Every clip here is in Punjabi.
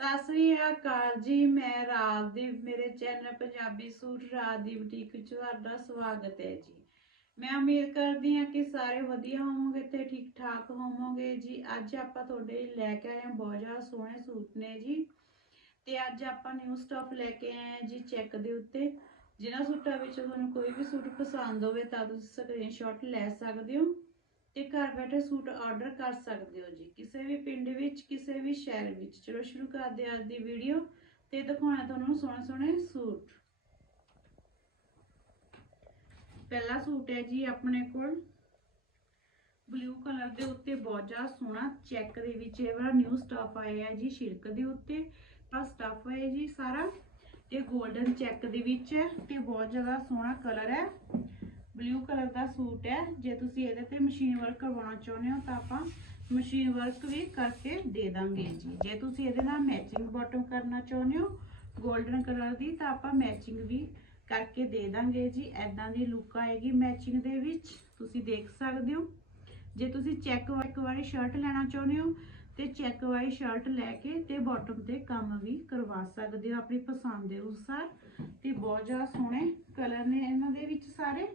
ਸਤਿ ਸ੍ਰੀ ਅਕਾਲ ਜੀ, ਮੈਂ ਰਾਜਦੀਪ, ਮੇਰੇ channel Punjabi suit Rajdeep boutique ਵਿੱਚ ਤੁਹਾਡਾ ਸਵਾਗਤ ਹੈ ਜੀ। ਮੈਂ ਉਮੀਦ ਕਰਦੀ ਹਾਂ ਕਿ ਸਾਰੇ ਵਧੀਆ ਹੋਵੋਗੇ ਤੇ ਠੀਕ ਠਾਕ ਹੋਵੋਗੇ ਜੀ। ਅੱਜ ਆਪਾਂ ਤੁਹਾਡੇ ਲਈ ਲੈ ਕੇ ਆਏ ਹਾਂ ਬਹੁਤ ਜ਼ਿਆਦਾ ਸੋਹਣੇ ਸੂਟ ਨੇ ਜੀ। ਤੇ ਅੱਜ ਆਪਾਂ ਨਿਊ ਸਟਾਫ ਲੈ ਕੇ ਆਏ ਹਾਂ ਜੀ ਚੈੱਕ ਦੇ ਉੱਤੇ। ਜਿਨ੍ਹਾਂ ਸੂਟਾਂ ਵਿੱਚ ਤੁਹਾਨੂੰ ਕੋਈ ਵੀ ਸੂਟ ਪਸੰਦ ਹੋਵੇ ਤਾਂ ਤੁਸੀਂ ਸਕਰੀਨਸ਼ਾਟ ਲੈ ਸਕਦੇ ਹੋ। ਤੇ ਘਰ ਬੈਠੇ ਸੂਟ ਆਰਡਰ ਕਰ ਸਕਦੇ ਹੋ ਜੀ। ਕਿਸੇ ਵੀ ਪਿੰਡ ਵਿੱਚ, ਕਿਸੇ ਵੀ ਸ਼ਹਿਰ ਵਿੱਚ। ਚਲੋ ਸ਼ੁਰੂ ਕਰਦੇ ਹਾਂ ਅੱਜ ਦੀ ਵੀਡੀਓ ਤੇ ਦਿਖਾਉਣਾ ਤੁਹਾਨੂੰ ਸੋਹਣੇ ਸੋਹਣੇ ਸੂਟ। ਪਹਿਲਾ ਸੂਟ ਹੈ ਜੀ ਆਪਣੇ ਕੋਲ। ਬਲੂ ਕਲਰ ਦੇ ਉੱਤੇ ਬਹੁਤ ਜ਼ਿਆਦਾ ਸੋਹਣਾ ਚੈੱਕ ਦੇ ਵਿੱਚ ਇਹ ਵਾਲਾ ਨਿਊ ਸਟਾਫ ਆਇਆ ਹੈ ਜੀ ਸ਼ਿਰਕ ਦੇ ਉੱਤੇ। ਆ ਸਟਾਫ ਹੈ ਜੀ ਸਾਰਾ। ਤੇ 골ਡਨ ਚੈੱਕ ਦੇ ਵਿੱਚ ਹੈ ਤੇ ਬਹੁਤ ਜ਼ਿਆਦਾ ਸੋਹਣਾ ਕਲਰ ਹੈ। ਬਲੂ ਕਲਰ ਦਾ ਸੂਟ ਹੈ। ਜੇ ਤੁਸੀਂ ਇਹਦੇ ਤੇ ਮਸ਼ੀਨ ਵਰਕ ਕਰਵਾਉਣਾ ਚਾਹੁੰਦੇ ਹੋ ਤਾਂ ਆਪਾਂ ਮਸ਼ੀਨ ਵਰਕ ਵੀ ਕਰਕੇ ਦੇ ਦਾਂਗੇ। ਜੀ ਜੇ ਤੁਸੀਂ ਇਹਦੇ ਨਾਲ ਮੈਚਿੰਗ ਬਾਟਮ ਕਰਨਾ ਚਾਹੁੰਦੇ ਹੋ 골ਡਨ ਕਲਰ ਦੀ, ਤਾਂ ਆਪਾਂ ਮੈਚਿੰਗ ਵੀ ਕਰਕੇ ਦੇ ਦਾਂਗੇ ਜੀ। ਐਦਾਂ ਦੀ ਲੁੱਕ ਆਏਗੀ ਮੈਚਿੰਗ ਦੇ ਵਿੱਚ, ਤੁਸੀਂ ਦੇਖ ਸਕਦੇ ਹੋ। ਜੇ ਤੁਸੀਂ ਚੈੱਕ ਵਰਕ ਵਾਲੀ ਸ਼ਰਟ ਲੈਣਾ ਚਾਹੁੰਦੇ ਹੋ, ਤੇ ਚੈੱਕ ਵਾਲੀ ਸ਼ਰਟ ਲੈ ਕੇ ਤੇ ਬਾਟਮ ਤੇ ਕੰਮ ਵੀ ਕਰਵਾ ਸਕਦੇ ਹੋ ਆਪਣੀ ਪਸੰਦ ਦੇ ਅਨੁਸਾਰ। ਤੇ ਬਹੁਤ ਜ਼ਿਆਦਾ ਸੋਹਣੇ ਕਲਰ ਨੇ ਇਹਨਾਂ ਦੇ ਵਿੱਚ ਸਾਰੇ।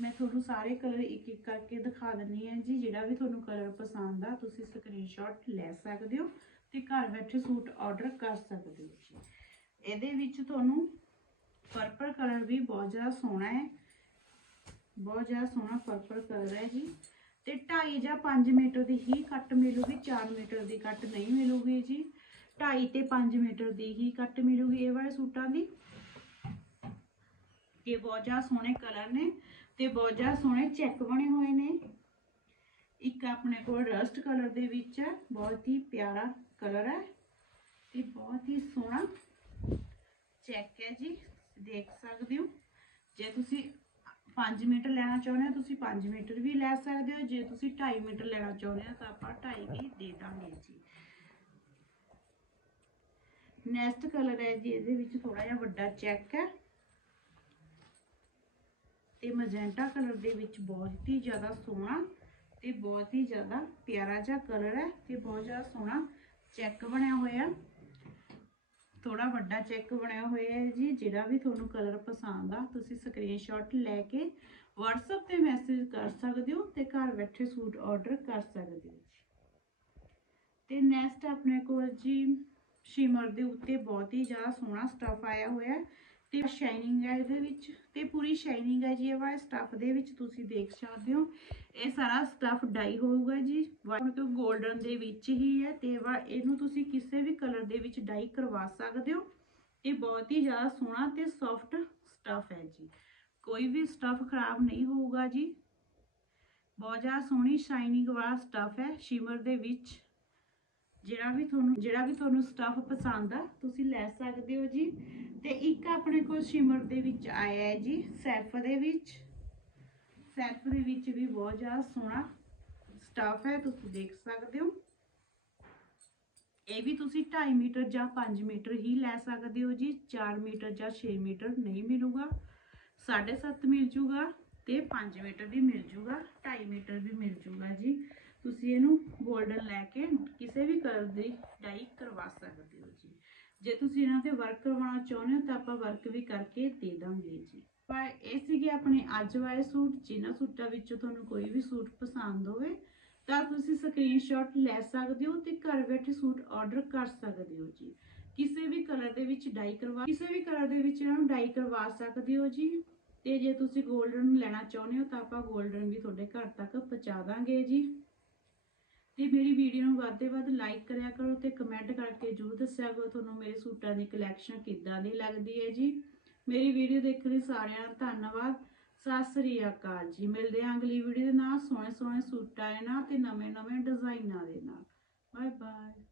ਮੈਂ ਤੁਹਾਨੂੰ ਸਾਰੇ ਕਲਰ ਇੱਕ ਇੱਕ ਕਰਕੇ ਦਿਖਾ ਦਿੰਨੀ ਹਾਂ ਜੀ, ਜਿਹੜਾ ਵੀ ਤੁਹਾਨੂੰ ਕਲਰ ਪਸੰਦ ਆ, ਤੁਸੀਂ ਸਕਰੀਨਸ਼ਾਟ ਲੈ ਸਕਦੇ ਹੋ ਤੇ ਘਰ ਬੈਠੇ ਸੂਟ ਆਰਡਰ ਕਰ ਸਕਦੇ ਹੋ ਜੀ। ਇਹਦੇ ਵਿੱਚ ਤੁਹਾਨੂੰ ਪਰਪਲ ਕਲਰ ਵੀ ਬਹੁਤ ਜ਼ਿਆਦਾ ਸੋਹਣਾ ਹੈ, ਬਹੁਤ ਜ਼ਿਆਦਾ ਸੋਹਣਾ ਪਰਪਲ ਕਲਰ ਹੈ ਜੀ। ਤੇ 2.5 ਜਾਂ 5 ਮੀਟਰ ਦੀ ਹੀ ਕੱਟ ਮਿਲੂਗੀ 4 ਮੀਟਰ ਦੀ ਕੱਟ ਨਹੀਂ ਮਿਲੂਗੀ ਜੀ। 2.5 ਤੇ 5 ਮੀਟਰ ਦੀ ਹੀ ਕੱਟ ਮਿਲੂਗੀ ਇਹ ਵਾਲੇ ਸੂਟਾਂ ਦੀ। ਇਹ ਬਹੁਤ ਜ਼ਿਆਦਾ ਸੋਹਣੇ ਕਲਰ ਨੇ ਤੇ ਬਹੁਤ ਜ਼ਿਆਦਾ ਸੋਹਣੇ ਚੈੱਕ ਬਣੇ ਹੋਏ ਨੇ। ਇੱਕ ਆਪਣੇ ਕੋਲ ਰਸਟ ਕਲਰ ਦੇ ਵਿੱਚ ਹੈ, ਬਹੁਤ ਹੀ ਪਿਆਰਾ ਕਲਰ ਹੈ ਤੇ ਬਹੁਤ ਹੀ ਸੋਹਣਾ ਚੈੱਕ ਹੈ ਜੀ, ਦੇਖ ਸਕਦੇ ਹੋ। ਜੇ ਤੁਸੀਂ 5 ਮੀਟਰ ਲੈਣਾ ਚਾਹੁੰਦੇ ਹੋ, ਤੁਸੀਂ 5 ਮੀਟਰ ਵੀ ਲੈ ਸਕਦੇ ਹੋ। ਜੇ ਤੁਸੀਂ 2.5 ਮੀਟਰ ਲੈਣਾ ਚਾਹੁੰਦੇ ਹੋ, ਤਾਂ ਆਪਾਂ 2.5 ਵੀ ਦੇ ਦਾਂਗੇ ਜੀ। ਨੈਕਸਟ ਕਲਰ ਹੈ ਜੀ, ਇਹਦੇ ਵਿੱਚ ਥੋੜਾ ਜਿਹਾ ਵੱਡਾ ਚੈੱਕ ਹੈ। ਤੇ ਮਜੈਂਟਾ ਕਲਰ ਦੇ ਵਿੱਚ ਬਹੁਤ ਹੀ ਜ਼ਿਆਦਾ ਸੋਹਣਾ ਤੇ ਬਹੁਤ ਹੀ ਜ਼ਿਆਦਾ ਪਿਆਰਾ ਜਿਹਾ ਕਲਰ ਹੈ ਤੇ ਬਹੁਤ ਜ਼ਿਆਦਾ ਸੋਹਣਾ ਚੈੱਕ ਬਣਿਆ ਹੋਇਆ। ਥੋੜਾ ਵੱਡਾ ਚੈੱਕ ਬਣਿਆ ਹੋਇਆ ਹੈ ਜੀ, ਜਿਹੜਾ ਵੀ ਤੁਹਾਨੂੰ ਕਲਰ ਪਸੰਦ ਆ, ਤੁਸੀਂ ਸਕਰੀਨਸ਼ਾਟ ਲੈ ਕੇ WhatsApp ਤੇ ਮੈਸੇਜ ਕਰ ਸਕਦੇ ਹੋ ਤੇ ਘਰ ਬੈਠੇ ਸੂਟ ਆਰਡਰ ਕਰ ਸਕਦੇ ਹੋ ਤੇ ਨੈਕਸਟ ਆਪਣੇ ਕੋਲ ਜੀ ਸ਼ਿਮਰ ਦੇ ਉੱਤੇ ਬਹੁਤ ਹੀ ਜ਼ਿਆਦਾ ਸੋਹਣਾ ਸਟਫ ਆਇਆ ਹੋਇਆ ਹੈ। ਤੇ ਸ਼ਾਈਨਿੰਗ ਹੈ ਇਹਦੇ ਵਿੱਚ ਤੇ ਪੂਰੀ ਸ਼ਾਈਨਿੰਗ ਹੈ ਜੀ, ਇਹ ਵਾਲਾ ਸਟਫ ਦੇ ਵਿੱਚ ਤੁਸੀਂ ਦੇਖ ਸਕਦੇ ਹੋ। ਇਹ ਸਾਰਾ ਸਟਫ ਡਾਈ ਹੋਊਗਾ ਜੀ। ਕਿਉਂਕਿ 골ਡਨ ਦੇ ਵਿੱਚ ਹੀ ਹੈ ਤੇ ਵਾ ਇਹਨੂੰ ਤੁਸੀਂ ਕਿਸੇ ਵੀ ਕਲਰ ਦੇ ਵਿੱਚ ਡਾਈ ਕਰਵਾ ਸਕਦੇ ਹੋ। ਇਹ ਬਹੁਤ ਹੀ ਜ਼ਿਆਦਾ ਸੋਹਣਾ ਤੇ ਸੌਫਟ ਸਟਫ ਹੈ ਜੀ। ਕੋਈ ਵੀ ਸਟਫ ਖਰਾਬ ਨਹੀਂ ਹੋਊਗਾ ਜੀ। ਬਹੁਤ ਜ਼ਿਆਦਾ ਸੋਹਣੀ ਸ਼ਾਈਨਿੰਗ ਵਾਲਾ ਸਟਫ ਹੈ ਸ਼ਿਮਰ ਦੇ ਵਿੱਚ। ਜਿਹੜਾ ਵੀ ਤੁਹਾਨੂੰ ਜਿਹੜਾ ਵੀ ਤੁਹਾਨੂੰ ਸਟਫ ਪਸੰਦ ਆ, ਤੁਸੀਂ ਲੈ ਸਕਦੇ ਹੋ ਜੀ। ਤੇ ਇੱਕ ਆਪਣੇ ਕੋਲ ਸ਼ਿਮਰ ਦੇ ਵਿੱਚ ਆਇਆ ਹੈ ਜੀ, ਸੈਫ ਦੇ ਵਿੱਚ। ਸੈਫ ਦੇ ਵਿੱਚ ਵੀ ਬਹੁਤ ਜ਼ਿਆਦਾ ਸੋਹਣਾ ਸਟਫ ਹੈ, ਤੁਸੀਂ ਦੇਖ ਸਕਦੇ ਹੋ। ਇਹ ਵੀ ਤੁਸੀਂ 2.5 ਮੀਟਰ ਜਾਂ 5 ਮੀਟਰ ਹੀ ਲੈ ਸਕਦੇ ਹੋ ਜੀ 4 ਮੀਟਰ ਜਾਂ 6 ਮੀਟਰ ਨਹੀਂ ਮਿਲੂਗਾ। 7.5 ਮਿਲ ਜੂਗਾ ਤੇ 5 ਮੀਟਰ ਵੀ ਮਿਲ ਜੂਗਾ 2.5 ਮੀਟਰ ਵੀ ਮਿਲ ਜੂਗਾ ਜੀ। ਤੁਸੀਂ ਇਹਨੂੰ 골ਡਨ ਲੈ ਕੇ ਕਿਸੇ ਵੀ ਕਲਰ ਦੀ ਡਾਈ ਕਰਵਾ ਸਕਦੇ ਹੋ ਜੀ। ਜੇ ਤੁਸੀਂ ਇਹਨਾਂ ਤੇ ਵਰਕ ਕਰਵਾਉਣਾ ਚਾਹੁੰਦੇ ਹੋ ਤਾਂ ਆਪਾਂ ਵਰਕ ਵੀ ਕਰਕੇ ਦੇ ਦਾਂਗੇ ਜੀ। ਪਰ ਇਹ ਸੀਗੇ ਆਪਣੇ ਅੱਜ ਵਾਲੇ ਸੂਟ, ਜਿਨ੍ਹਾਂ ਸੂਟਾਂ ਵਿੱਚੋਂ ਤੁਹਾਨੂੰ ਕੋਈ ਵੀ ਸੂਟ ਪਸੰਦ ਹੋਵੇ, ਤਾਂ ਤੁਸੀਂ ਸਕਰੀਨਸ਼ਾਟ ਲੈ ਸਕਦੇ ਹੋ ਤੇ ਘਰ ਬੈਠੇ ਸੂਟ ਆਰਡਰ ਕਰ ਸਕਦੇ ਹੋ ਜੀ। ਕਿਸੇ ਵੀ ਕਲਰ ਦੇ ਵਿੱਚ ਡਾਈ ਕਰਵਾ, ਕਿਸੇ ਵੀ ਕਲਰ ਦੇ ਵਿੱਚ ਇਹਨਾਂ ਨੂੰ ਡਾਈ ਕਰਵਾ ਸਕਦੇ ਹੋ ਜੀ। ਤੇ ਜੇ ਤੁਸੀਂ ਗੋਲਡਨ ਲੈਣਾ ਚਾਹੁੰਦੇ ਹੋ ਤਾਂ ਆਪਾਂ ਗੋਲਡਨ ਵੀ ਤੁਹਾਡੇ ਘਰ ਤੱਕ ਪਹੁੰਚਾ ਦਾਂਗੇ ਜੀ। ਤੇ ਮੇਰੀ ਵੀਡੀਓ ਨੂੰ ਵੱਧ ਤੋਂ ਵੱਧ ਲਾਈਕ ਕਰਿਆ ਕਰੋ ਤੇ ਕਮੈਂਟ ਕਰਕੇ ਜਰੂਰ ਦੱਸਿਆ ਕਰੋ, ਤੁਹਾਨੂੰ ਮੇਰੇ ਸੂਟਾਂ ਦੀ ਕਲੈਕਸ਼ਨ ਕਿੱਦਾਂ ਦੀ ਲੱਗਦੀ ਹੈ ਜੀ। ਮੇਰੀ ਵੀਡੀਓ ਦੇਖਣ ਲਈ ਸਾਰਿਆਂ ਦਾ ਧੰਨਵਾਦ। ਸਤਿ ਸ੍ਰੀ ਅਕਾਲ ਜੀ। ਮਿਲਦੇ ਹਾਂ ਅਗਲੀ ਵੀਡੀਓ ਦੇ ਨਾਲ। ਸੋਹਣੇ ਸੋਹਣੇ ਸੂਟਾਂ ਦੇ ਨਾਲ ਤੇ ਨਵੇਂ ਨਵੇਂ ਡਿਜ਼ਾਈਨਾਂ ਦੇ ਨਾਲ। Bye bye